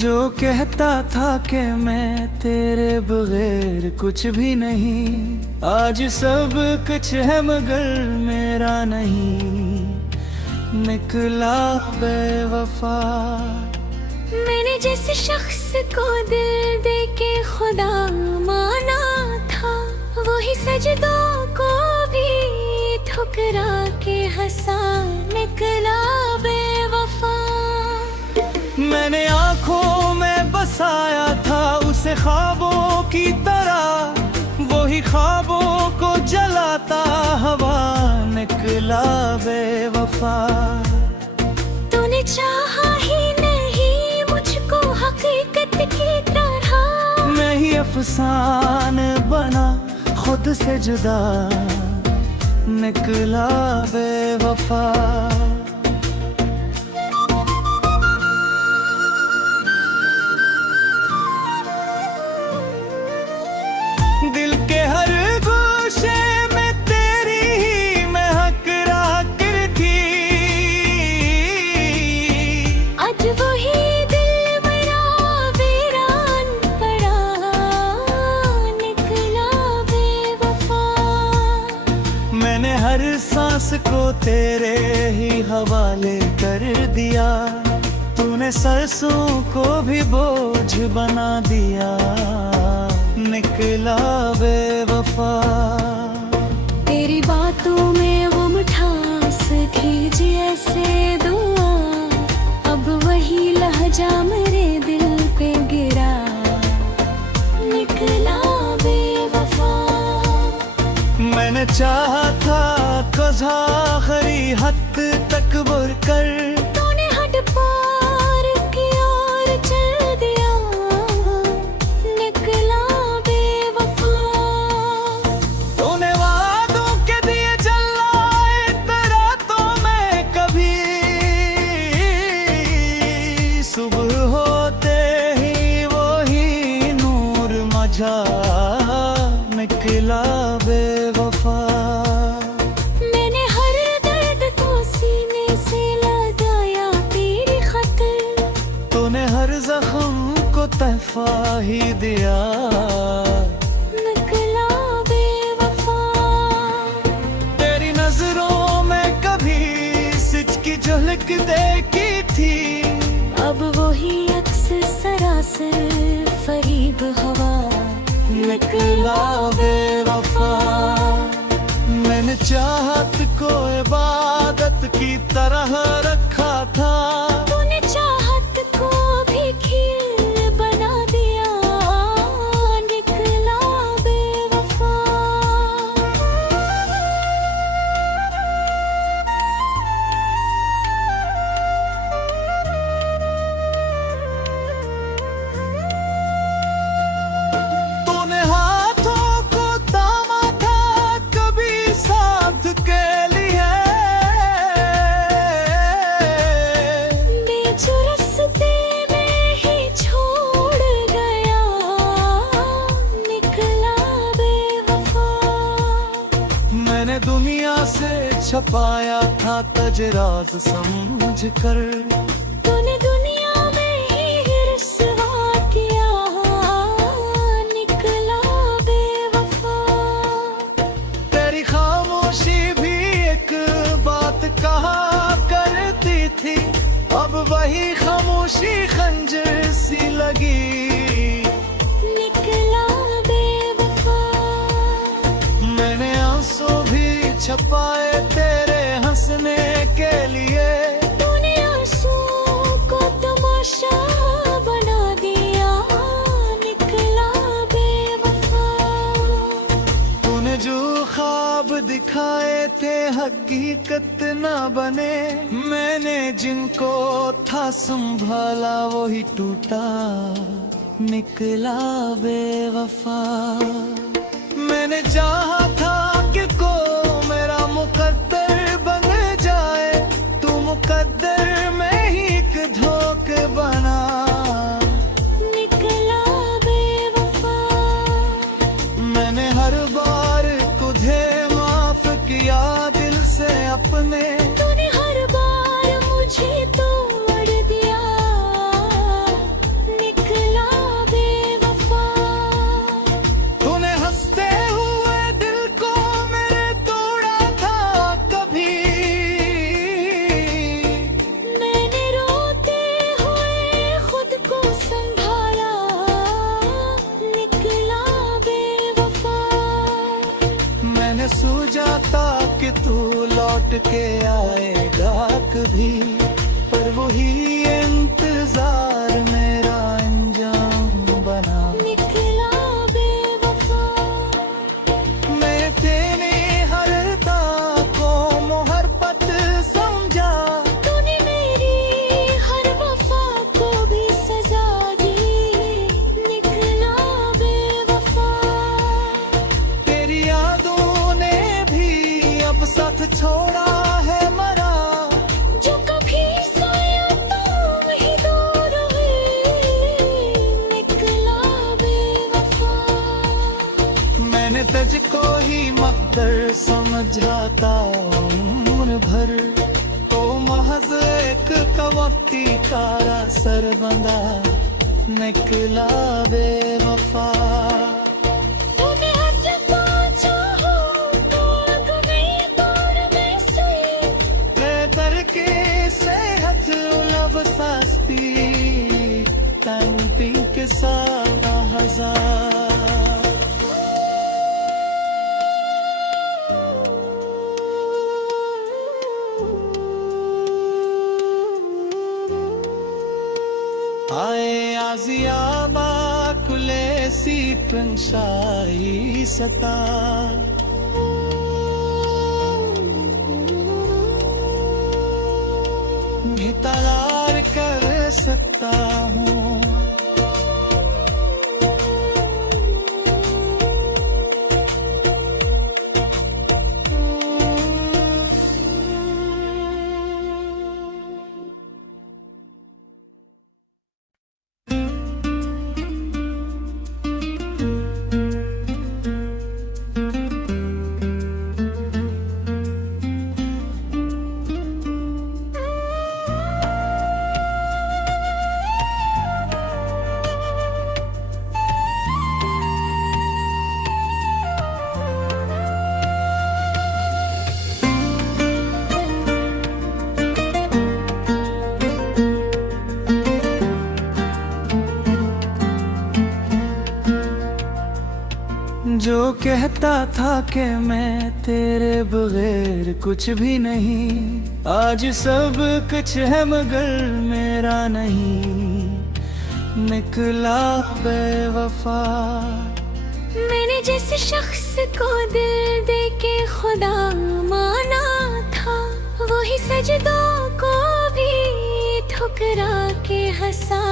जो कहता था कि मैं तेरे बगैर कुछ भी नहीं, आज सब कुछ है मगर मेरा नहीं, निकला बेवफा। मैंने जिस शख्स को दिल दे के खुदा माना था, वही सजदों को भी ठुकरा के हंसा, निकला बेवफा। मैंने आँखों में बसाया था उसे ख्वाबों की तरह, वही ख्वाबों को जलाता हवा, निकला बेवफा। तूने चाहा ही नहीं मुझको हकीकत की तरह, मैं ही अफसाने बना खुद से जुदा, निकला बेवफा। दिल के हर गोशे में तेरी ही महक रहा थी, आज वही दिल मेरा वीरान पड़ा, निकला बेवफा। मैंने हर सांस को तेरे ही हवाले कर दिया, तूने सरसों को भी बोझ बना दिया, निकला बेवफा। तेरी बातों में वो मिठास थी जैसे दुआ, अब वही लहजा मेरे दिल पे गिरा, निकला बेवफा। मैंने चाहा था कज़ा आखिरी हद तक बढ़कर, तूने हद पार की ओर चल दिया, निकला बेवफा। तूने वादों के दिए जलाए तेरा तो मैं कभी, सुबह होते ही वही नूर मझा, निकला बेवफा। मैंने हर दर्द को सीने से लगाया तेरी खातिर, तूने हर जख्म को तहफा ही दिया, निकला बेवफा। तेरी नजरों में कभी सच की झलक देखी थी, अब वही अक्स सरासर फरीब हवा, निकला बेवफा। मैंने चाहत को इबादत की तरह रखा था, तूने चाहत को भी खील बना दिया, निकला बेवफा। तूने हाथों को थामा था कभी साथ के लिए, बीच रास्ते में ही छोड़ गया, निकला बेवफा। मैंने दुनिया से छपाया था तजराज समझ कर, तूने दुनिया में ही रुसवा किया, निकला बेवफा। तेरी खामोशी भी एक बात कहा करती थी, अब वही खामोशी खंजर सी लगी, निकला बेवफा। मैंने आंसू भी छपाए तेरे हंसने के लिए, तूने आंसू को तमाशा बना दिया, निकला बेवफा। तूने जो ख्वाब दिखाए थे हकीकत ना बने, मैंने जिनको था संभाला वही टूटा, निकला बेवफा। मैंने चाहा था कि को मेरा मुकद्दर बन जाए, तू मुकद्दर में ही एक धोखे बना, निकला बेवफा। मैंने हर बार तुझे माफ किया दिल से अपने, तूने हर बार मुझे तोड़ दिया, के आएगा कभी, पर वही इंतजार मेरा अंजाम बना। निकला बेवफा, मैं तेरी हर अदा को मोहब्बत समझा, तूने मेरी हर वफा को भी सजा दी। निकला बेवफा, तेरी यादों ने भी अब साथ छोड़ा है मरा। जो कभी सोया तो वही दूर हुई। निकला बेवफा, मैंने तुझको ही मकदर समझा था उम्र भर, तो महज एक कवक्ती तारा सर बंधा। निकला बेवफा, तूने हद पहुंचा हो तो गई दूर में से। बेदर के सेहत उलब सास्ती, तंती के सारा हजार। Ay aziyama kulesi penshai sata, बेकरार कर सकता हूँ। जो कहता था कि मैं तेरे बगैर कुछ भी नहीं, आज सब कुछ है मगर मेरा नहीं। निकला बेवफा, मैंने जिस शख्स को दिल दे के खुदा माना था, वही सजदों को भी ठुकरा के हंसा।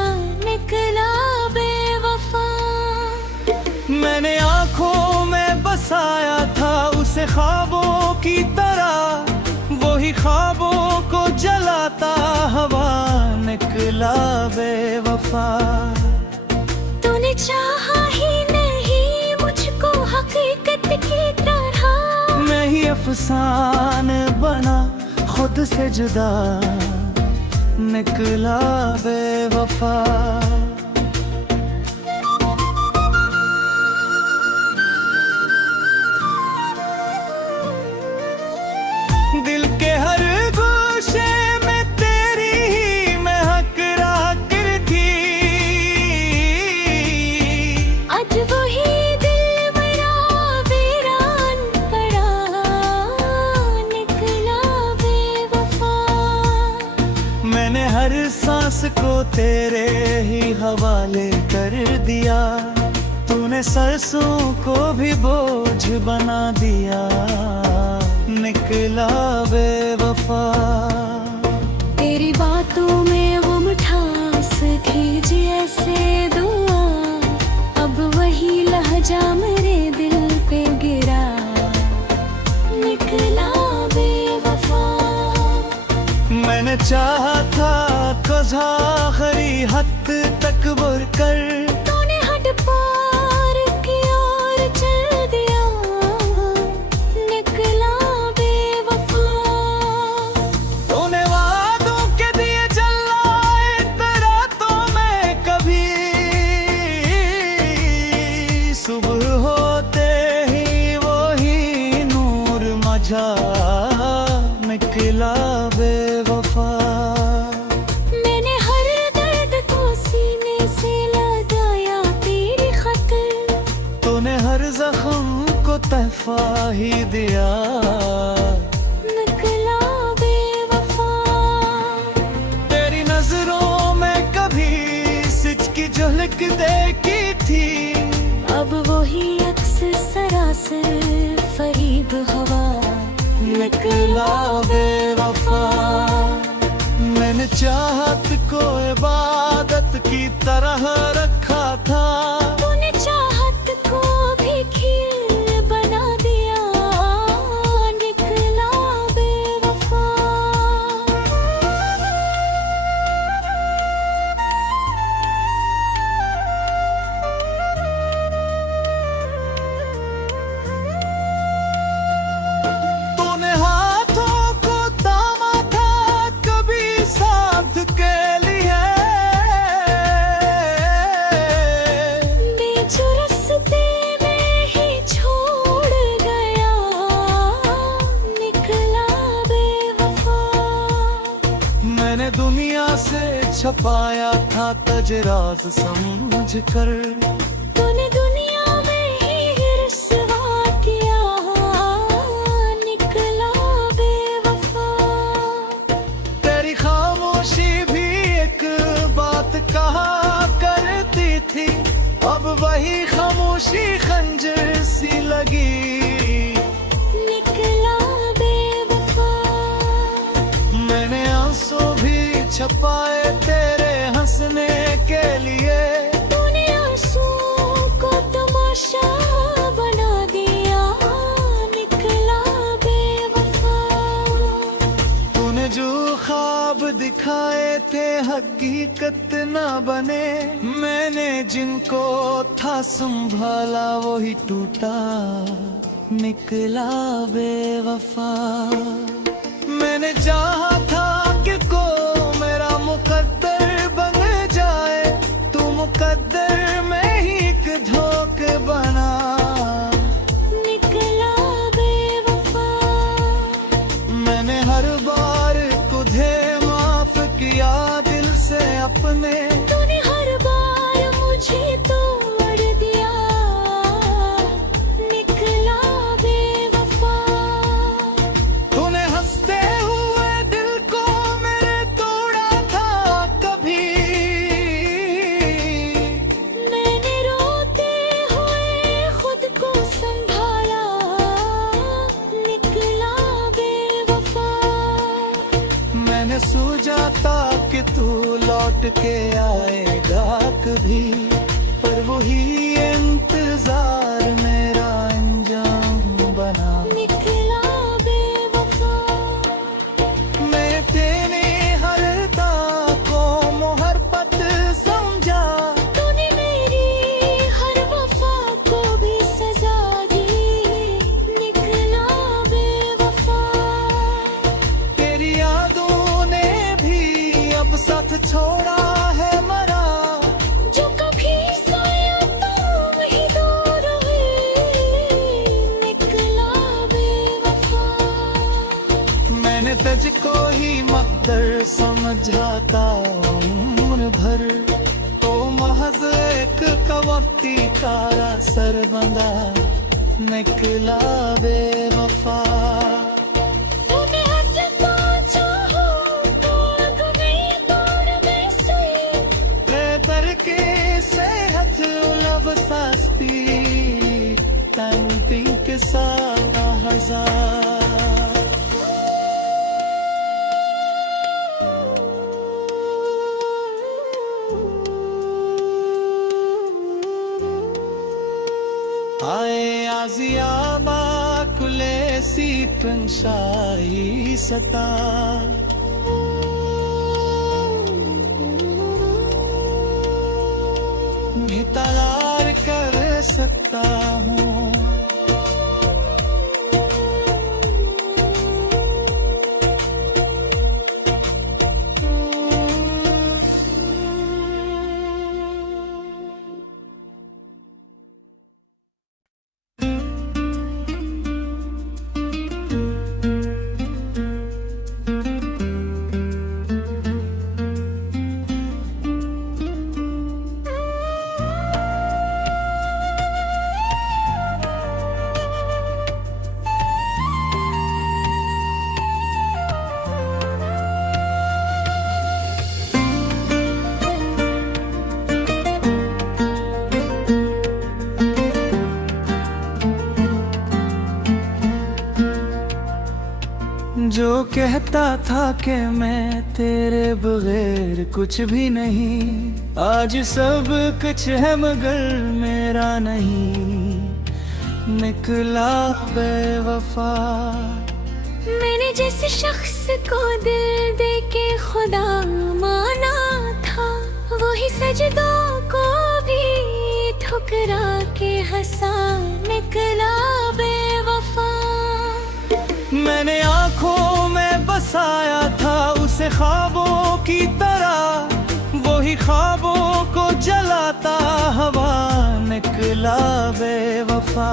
निकला बेवफा, मैंने आँखों में बसाया था उसे ख्वाबों की तरह, वही ख्वाबों को जलाता हवा। निकला बेवफा, तूने चाहा ही नहीं मुझको हकीकत की तरह। मैं ही अफसाने बना खुद से जुदा। निकला बेवफा, दिल के हर गोशे में तेरी ही महक राकर थी। आज वही दिल मेरा वीरान पड़ा। निकला बेवफा, मैंने हर सांस को तेरे ही हवाले कर दिया, तूने सरसों को भी बोझ बना दिया। निकला बेवफा, तेरी बातों में वो मिठास थी जैसे दुआ। अब वही लहजा मेरे दिल पे गिरा। निकला बेवफा, मैंने चाहा था कज़ा आखिरी हद तक बुर कर, तूने हद पार की ओर चल दिया। निकला बेवफा, तूने वादों के दिए जलाए तेरा तो मैं कभी, सुबह होते ही वही नूर मझा। निकला बेवफा, मैंने हर दर्द को सीने से लगाया तेरी खातिर। तूने हर जख्म को तहफा ही दिया। निकला वही अक्स सरासर फरीब हवा। निकला बेवफा। मैंने चाहत को इबादत की तरह रखा था। तूने चाहत को भी खील बना दिया। निकला बेवफा। तूने हाथों को थामा था कभी साथ के लिए। बीच रास्ते में ही छोड़ गया। निकला बेवफा। मैंने दुनिया से छपाया था तजराज समझ कर। तूने दुनिया में ही रुसवा किया। निकला बेवफा। तेरी खामोशी भी एक बात कहा करती थी। अब वही खामोशी खंजर सी लगी। निकला बेवफा। मैंने आंसू भी छपाए तेरे हंसने के लिए। तूने आंसू को तमाशा बना दिया। निकला बेवफा। तूने जो ख्वाब दिखाए थे हकीकत ना बने। मैंने जिनको था संभाला वही टूटा। निकला बेवफा। मैंने चाहा था कि को मेरा मुकद्दर बन जाए। तू मुकद्दर में ही एक धोख बना। निकला बेवफा। मैंने हर बार तुझे माफ किया दिल से अपने। तूने हर बार मुझे तोड़ दिया। निकला बेवफा। तूने हंसते हुए दिल को मेरे तोड़ा था कभी। मैंने रोते हुए खुद को संभाला। निकला बेवफा। मैंने सोचा था कि तू लौट के आएगा कभी। पर वही इंतजार मेरा अंजाम बना। निकला बेवफा। मैं तेरे हर दा को मोहब्बत समझा। तूने मेरी हर वफा को भी सजा दी। निकला बेवफा। तेरी यादों ने भी अब साथ छोड़ा है मरा। जो कभी सोया तुम ही दूर हुए। निकला बेवफा। मैंने तुझको ही मकदर समझा था उम्र भर। तो महज एक कवक्ती तारा सर बंधा। निकला बेवफा। तूने हटना चाहो तो नहीं तोड़ में से। बेदर के सेहत उलब सस्ती। तंती के सारा हजार। आए आजियाबा कुले सी पंशाई सता। भी तलार कर सकता हूँ। कहता था कि मैं तेरे बगैर कुछ भी नहीं, आज सब कुछ है मगर मेरा नहीं, निकला बेवफा। मैंने जिस शख्स को दिल दे के खुदा माना था, वही सजदों को भी ठुकरा के हंसा, निकला बेवफा। मैंने आँखों में बसाया था उसे ख्वाबों की तरह, वही ख्वाबों को जलाता हवा, निकला बेवफा।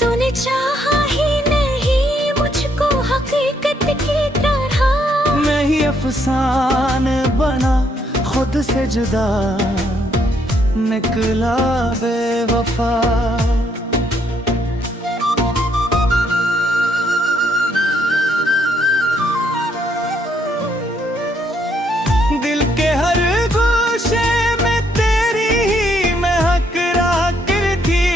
तूने चाहा ही नहीं मुझको हकीकत की तरह, मैं ही अफसाने बना खुद से जुदा, निकला बेवफा। दिल के हर गोशे में तेरी ही महक थी,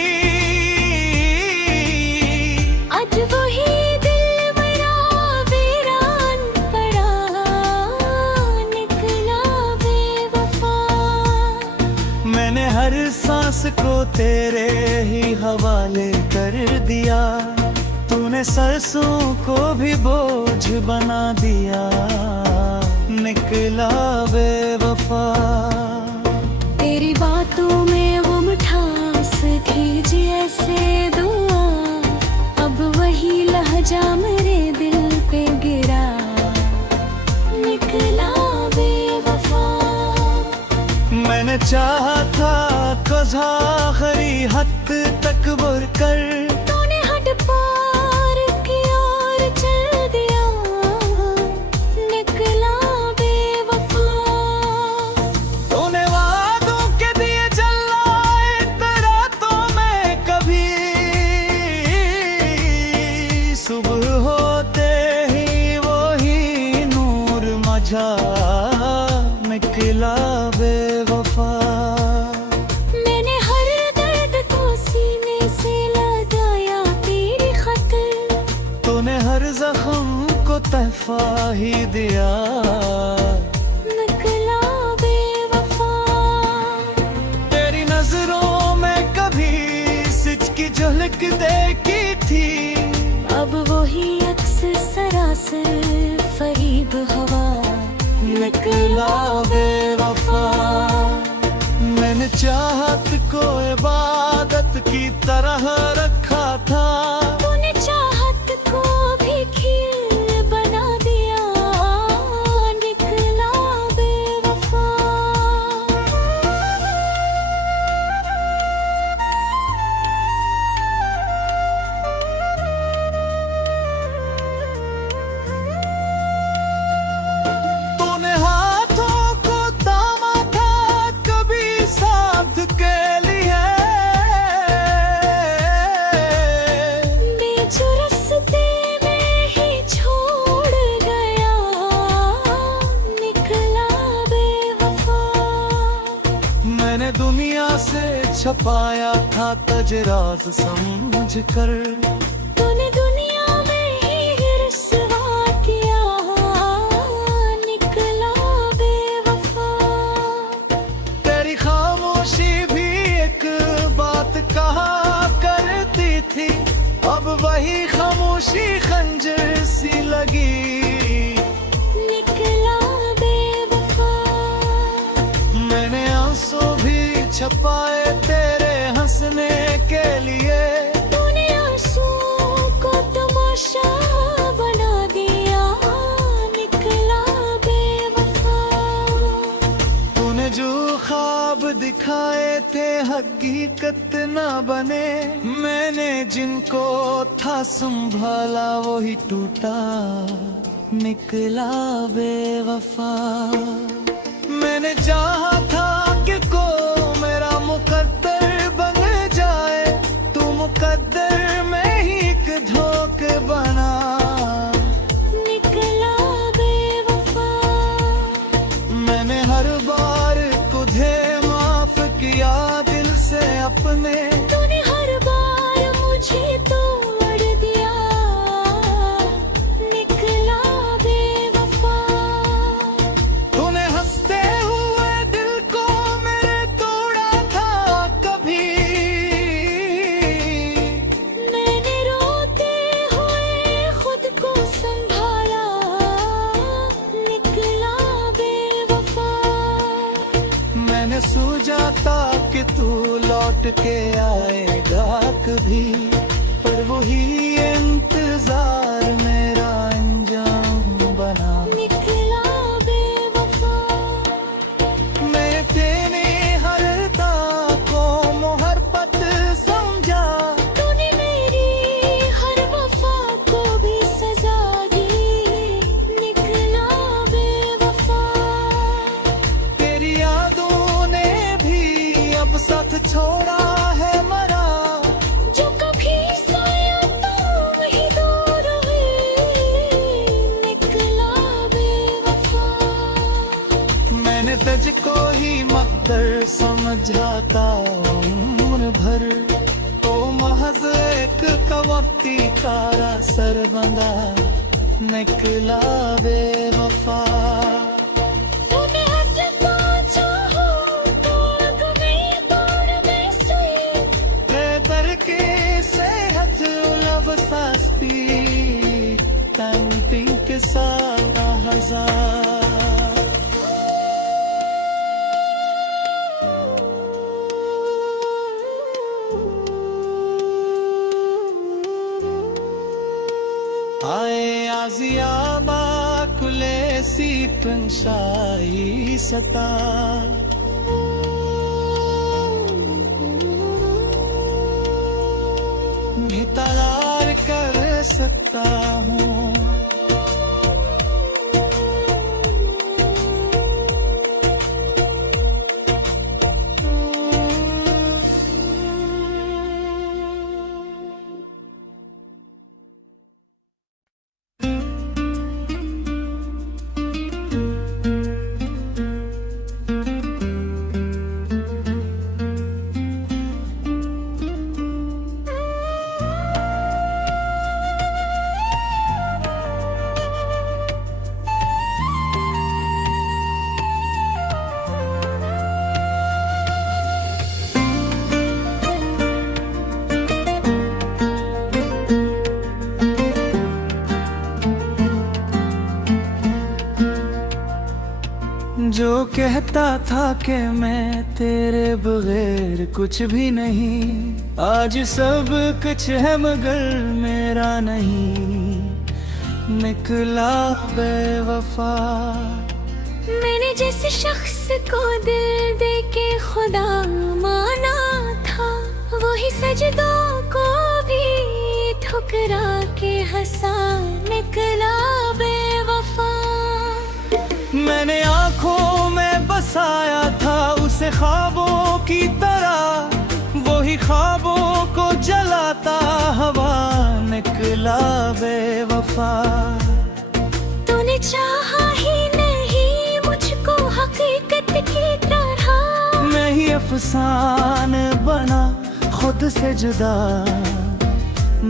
आज वही दिल मेरा वीरान पड़ा, निकला बेवफा। मैंने हर सांस को तेरे ही हवाले कर दिया, तूने सरसों को भी बोझ बना दिया, निकला बेवफा। तेरी बातों में वो मिठास थी जैसे दुआ, अब वही लहजा मेरे दिल पे गिरा, निकला बेवफा। मैंने चाहा था कज़ा आखिरी हद तक बढ़कर, तूने हद पार की ओर चल दिया, निकला बेवफा। तूने वादों के दिए जलाए तेरा तो मैं कभी, सुबह होते ही वही नूर मझा, निकला बेवफा। मैंने हर दर्द को सीने से लगाया तेरी खातिर, तूने हर जख्म को तहफा ही दिया, निकला बेवफा। तेरी नजरों में कभी सिच की झलक देखी थी, अब वही अक्स सरासर फरीब हवा, निकला बेवफा। मैंने चाहत को इबादत की तरह रखा था, तूने चाहत को भी खीर बना दिया, निकला बेवफा। तूने हाथों को थामा था कभी साथ के लिए, जो रास्ते में ही छोड़ गया, निकला बेवफा। मैंने दुनिया से छपाया था तजराज समझ कर, तूने दुनिया में ही रुसवा किया, निकला बेवफा। तेरी खामोशी भी एक बात कहा करती थी, अब वही खामोशी खंजर सी लगी, निकला बेवफा। मैंने आंसू भी छपाए तेरे हंसने के लिए, तूने आंसू को तमाशा बना दिया, निकला बेवफा। तूने जो ख्वाब दिखाए थे हकीकत ना बने, मैंने जिनको था संभाला वही टूटा, निकला बेवफा। मैंने चाहा था कि को मेरा मुकद्दर बन जाए, तू मुकद्दर में ही एक धोख बना, निकला बेवफा। मैंने हर बार तुझे माफ किया दिल से अपने, तूने हर बार मुझे तोड़ दिया, निकला लौट के आएगा कभी, पर वही इंतजार मेरा अंजाम बना। निकला बेवफा, मैं तेरी हर अदा को मोहब्बत समझा, तूने मेरी हर वफा को भी सजा दी। निकला बेवफा, तेरी यादों ने भी अब साथ छोड़ा है मरा। जो कभी सोया तो वही दूर हुई। निकला बेवफा, मैंने तुझको ही मकदर समझा था उम्र भर, तो महज एक कवक्ती का सर बंधा। निकला बेवफा, तूने हद पहुंचा हो तो अग में तोड़ में से। बेदर के सेहत लब सास्ती, तंग के सारा हजार। आए आजिया माकुले सी पंशाई सता, तलार कर सकता हूँ। जो कहता था कि मैं तेरे बगैर कुछ भी नहीं, आज सब कुछ है मगर मेरा नहीं। निकला बेवफा, मैंने जिस शख्स को दिल दे के खुदा माना था, वही सजदों को भी ठुकरा के हंसा। निकला बेवफा, मैंने आँखों में बसाया था उसे ख्वाबों की तरह, वही ख्वाबों को जलाता हवा। निकला बेवफा, तूने चाहा ही नहीं मुझको हकीकत की तरह। मैं ही अफसाने बना खुद से जुदा।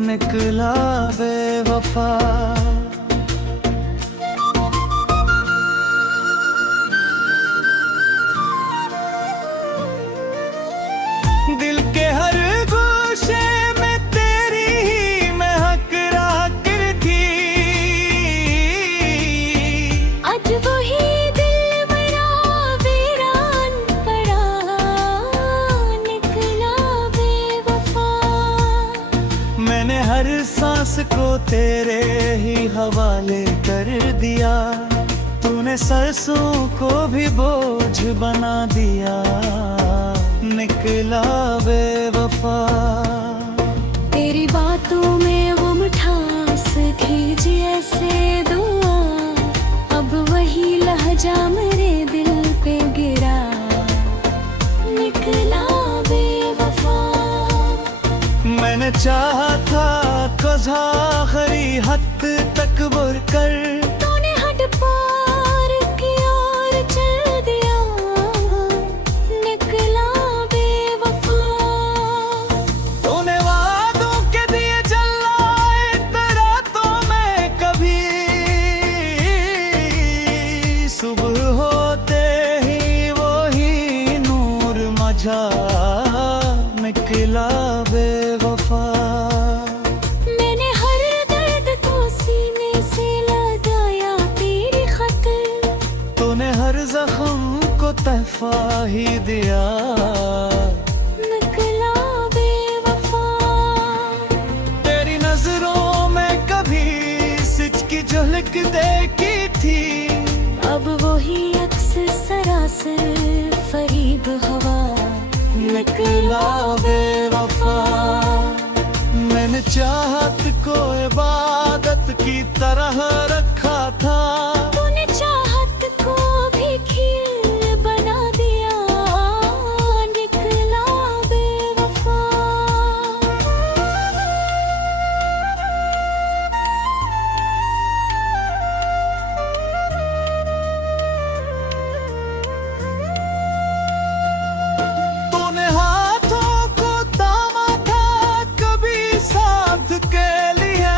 निकला बेवफा, दिल के हर गोशे में तेरी ही महक राकर थी। आज वही दिल बड़ा वीरान पड़ा। निकला बेवफा, मैंने हर सांस को तेरे ही हवाले कर दिया, तूने सरसों को भी बोझ बना दिया। निकला बेवफा, तेरी बातों में वो मिठास थी जैसे दुआ। अब वही लहजा मेरे दिल पे गिरा। निकला बेवफा, मैंने चाहा था कज़ा आखिरी हद तक बुर कर, तूने हद पार की ओर चल दिया। निकला बेवफा, तूने वादों के दिए जलाए तेरा तो मैं कभी, सुबह होते ही वही नूर मझा। निकला बेवफा, मैंने हर दर्द को सीने से लगाया तेरी खातिर। तूने हर जख्म को तहफा ही दिया। निकला से फरीब हवा, निकला बेवफा। मैंने चाहत को इबादत की तरह रखा था, तूने चाहत को भी खीर बना दिया, निकला बेवफा। तूने हाथों को थामा था कभी साथ के लिए,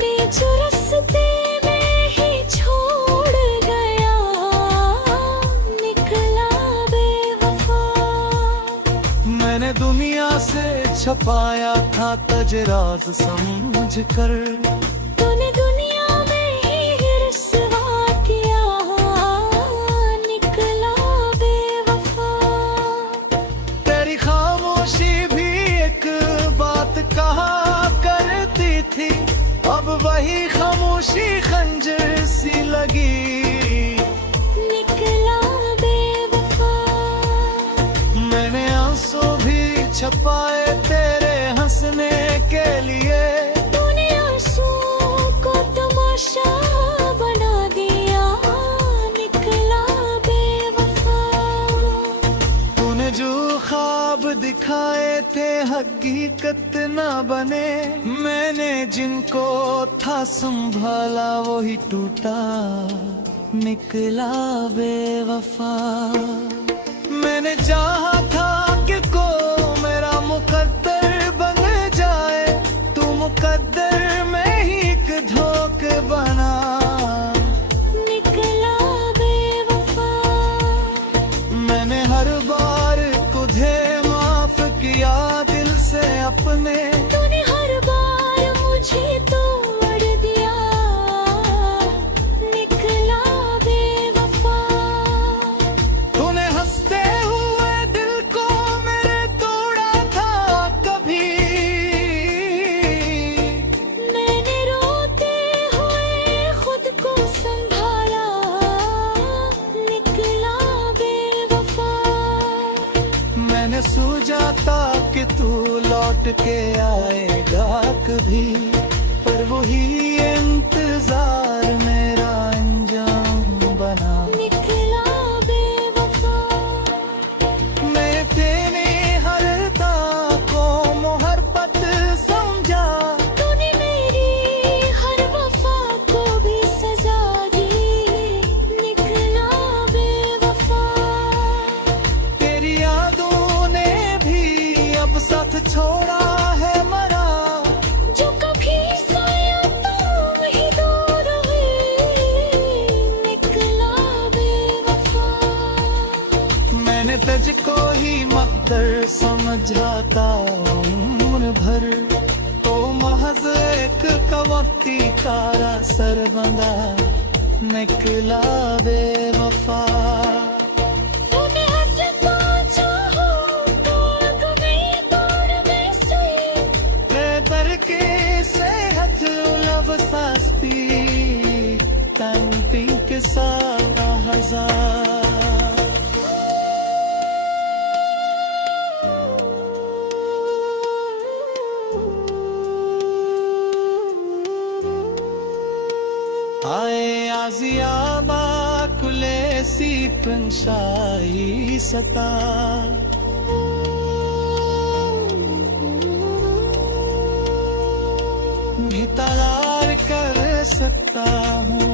बीच रास्ते में ही छोड़ गया, निकला बेवफा। मैंने दुनिया से छपाया था तजराज समझ कर, तूने दुनिया में ही रुसवा किया, निकला बेवफा। तेरी खामोशी भी एक बात कहा करती थी, अब वही खामोशी खंजर सी लगी, निकला बेवफा। मैंने आंसू भी छपाए तेरे हंसने के लिए, तूने आंसू को तमाशा बना दिया, निकला बेवफा। तूने जो ख्वाब दिखाए थे हकीकत ना बने, मैंने जिनको था संभाला वही टूटा, निकला बेवफा। मैंने चाहा था कि को मेरा मुकद्दर बन जाए, तू मुकद्दर में ही एक धोख बना, निकला बेवफा। मैंने हर बार तुझे माफ किया दिल से अपने, तूने हर बार मुझे तोड़ दिया, निकला बेवफा। तूने हंसते हुए दिल को मेरे तोड़ा था कभी, मैंने रोते हुए खुद को संभाला, निकला बेवफा। मैंने सोचा था कि तू लौट के आएगा कभी, पर वही इंतजार मेरा अंजाम बना, निकला बेवफा। मैं तेरे हर को मोहब्बत समझा, तूने मेरी हर वफा को भी सजा दी, निकला बेवफा। तेरी यादों ने भी अब साथ छोड़ा है मरा, जो कभी सोया तो वही दूर हुई, निकला बेवफा। मैंने तुझको ही मकदर समझा था उम्र भर, तो महज एक कवक्ती कारा सर बंधा, निकला बेवफा। तूने हटना चाहो तो गई तोड़ में से, Lebar ke sehat ulav sasti, tanting ke sara hazar. Ay aziyama kulesi penshai sata, भी तलार कर सकता हूँ।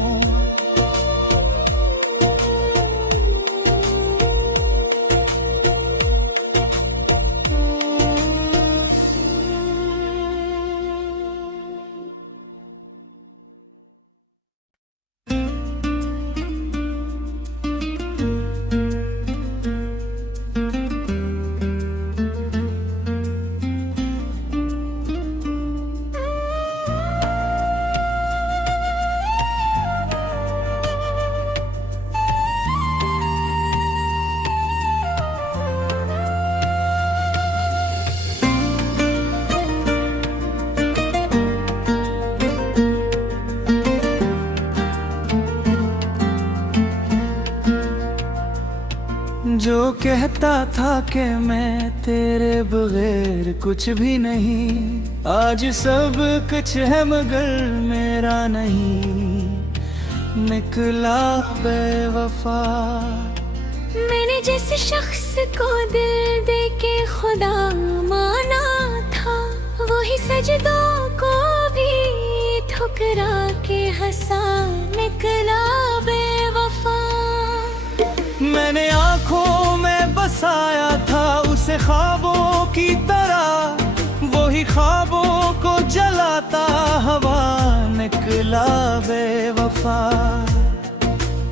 जो कहता था कि मैं तेरे बगैर कुछ भी नहीं, आज सब कुछ है मगर मेरा नहीं, निकला बेवफा। मैंने जिस शख्स को दिल दे के खुदा माना था, वही सजदों को भी ठुकरा के हंसा, निकला बेवफा। मैंने आँखों में बसाया था उसे ख्वाबों की तरह, वही ख्वाबों को जलाता हवा, निकला बेवफा।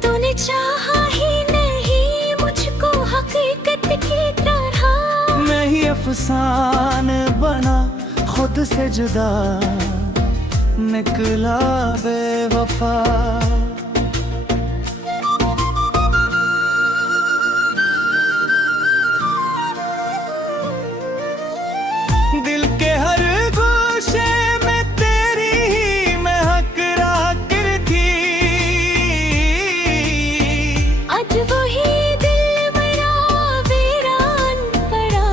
तूने चाहा ही नहीं मुझको हकीकत की तरह, मैं ही अफसाने बना खुद से जुदा, निकला बेवफा। दिल के हर गोशे में तेरी ही महक थी, आज वही दिल मेरा वीरान पड़ा,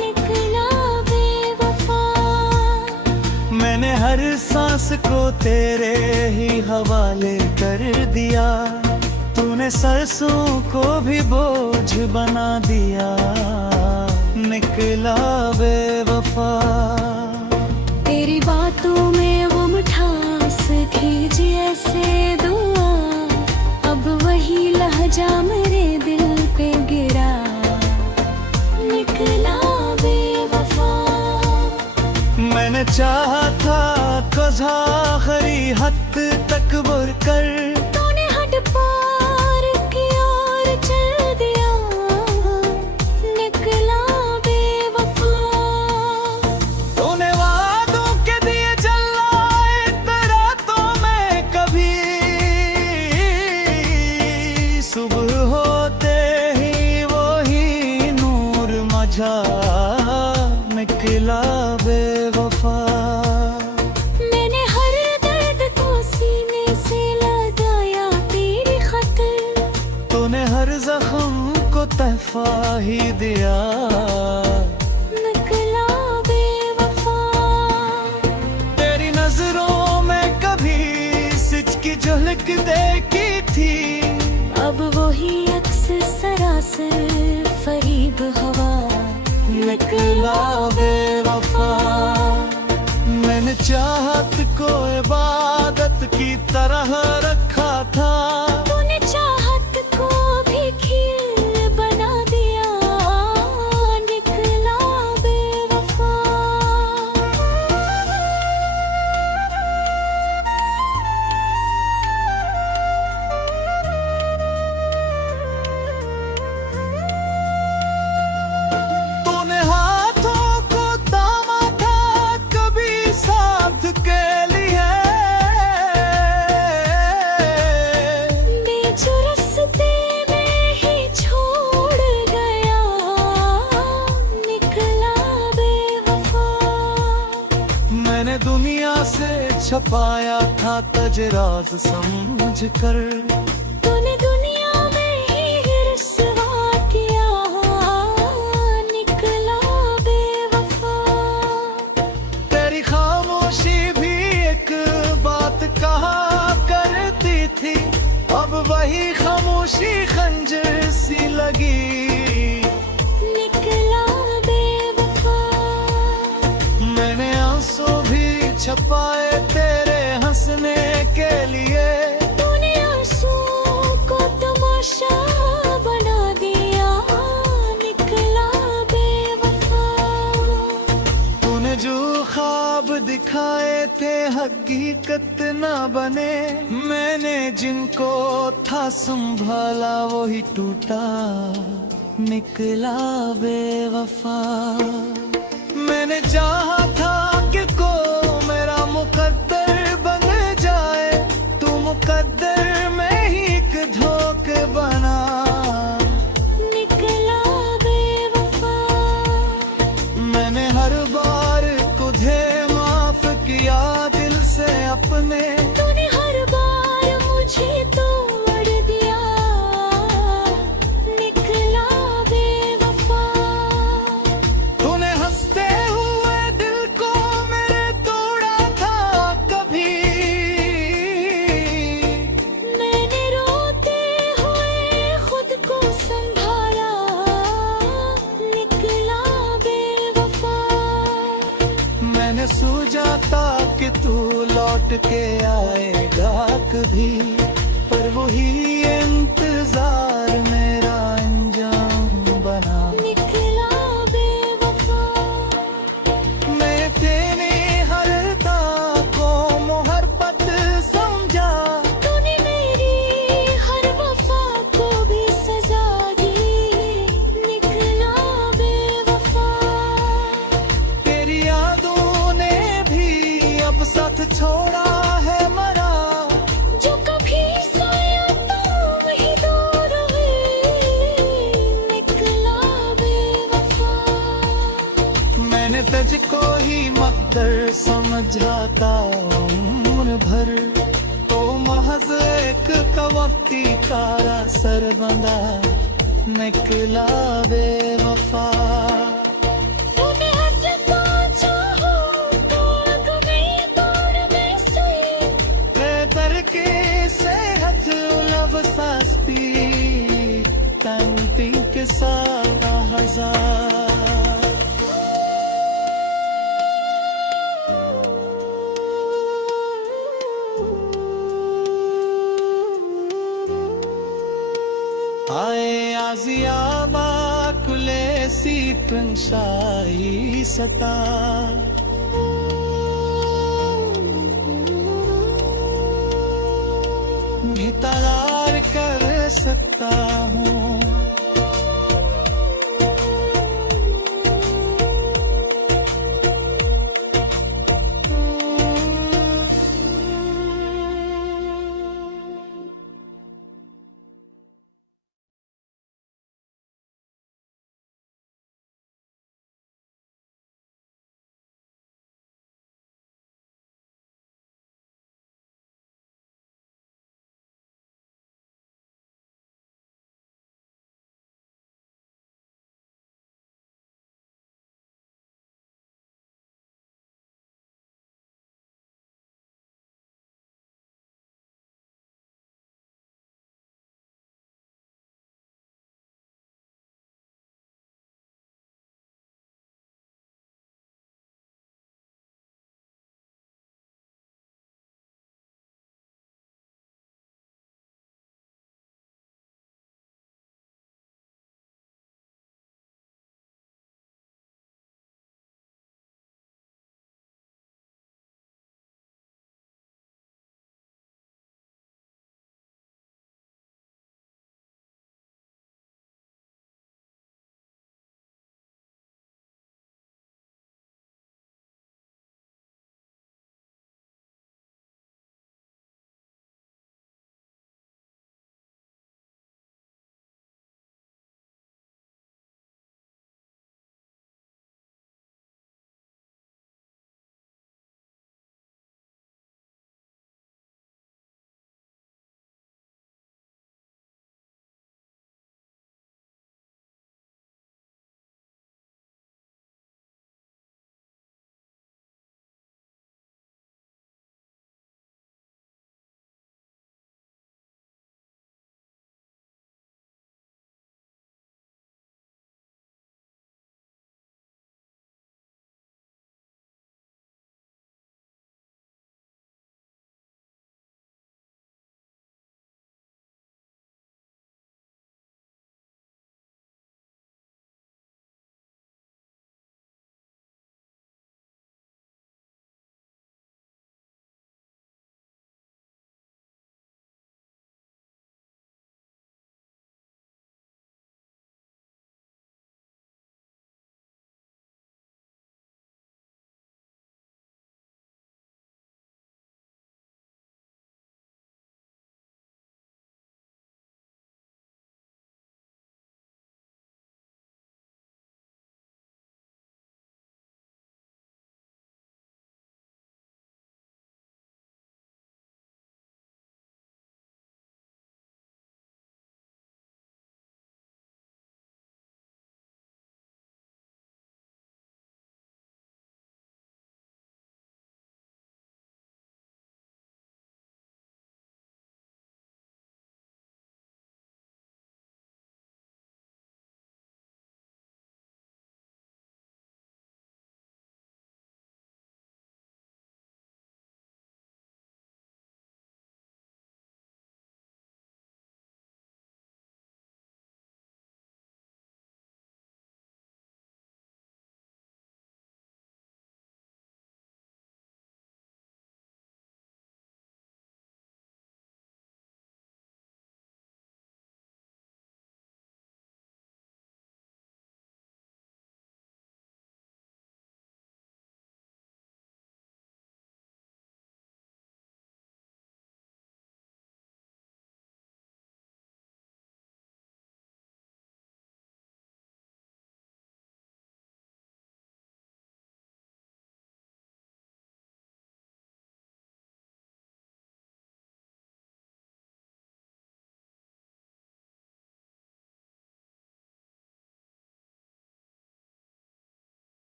निकला बेवफा। मैंने हर सांस को तेरे ही हवाले कर दिया, तूने सरसों को भी बोझ बना दिया, निकला बेवफा। तेरी बातों में वो मिठास थी जैसे दुआ, अब वही लहजा मेरे दिल पे गिरा, निकला बेवफा। मैंने चाहा था कज़ा आखिरी हद तक बुर कर, तूने हद पार की ओर चल दिया, निकला बेवफा। तूने वादों के दिए जलाए तेरा तो मैं कभी, सुबह होते ही वही नूर मझा, निकला बेवफा। मैंने हर दर्द को सीने से लगाया तेरी खातिर, तूने हर जख्म को तहफा ही दिया, निकला बेवफा। तेरी नजरों में कभी सिच की झलक देखी थी, अब वही अक्स सरासर फरीब हवा, निकला बेवफा। मैंने चाहत को इबादत की तरह रखा था, तूने चाहत को भी खीर बना दिया, निकला बेवफा। तूने हाथों को थामा था कभी साथ के लिए, बीच रास्ते में ही छोड़ गया, निकला बेवफा। मैंने दुनिया से छपाया था तजराज समझ कर, तूने दुनिया में ही रुसवा किया, निकला बेवफा। तेरी खामोशी भी एक बात कहा करती थी, अब वही खामोशी खंजर सी लगी, निकला बेवफा। मैंने आंसू भी छपाए तेरे हंसने के लिए, तूने आंसू को तमाशा बना दिया, निकला बेवफा। तूने जो ख्वाब दिखाए थे हकीकत ना बने, मैंने जिनको था संभाला वही टूटा, निकला बेवफा। मैंने चाहा था कि को मेरा मुकद्दर बन जाए, तू मुकद्दर में ही एक धोख बना, निकला बेवफा। मैंने हर बार तुझे माफ किया दिल से अपने, तूने हर बार मुझे तोड़ दिया, लौट के आएगा कभी, पर वही इंतजार मेरा अंजाम बना। निकला बेवफा, मैं तेरी हर ता को मोहब्बत समझा, तूने मेरी हर वफा को भी सजा दी। निकला बेवफा, तेरी यादों ने भी अब साथ छोड़ा है मरा। जो कभी सोया तो वही दूर हुई। निकला बेवफा, मैंने तुझको ही मकदर समझा था उम्र भर, तो महज एक कवक्ती तारा सर बंधा। निकला बेवफा, तूने हटना चाहो तो आग में तोड़ में से। Perché sehat ulav sasti tanting ke sara hazar. Ay aziyama kule si penshai sata. भी तलार कर सकता हूँ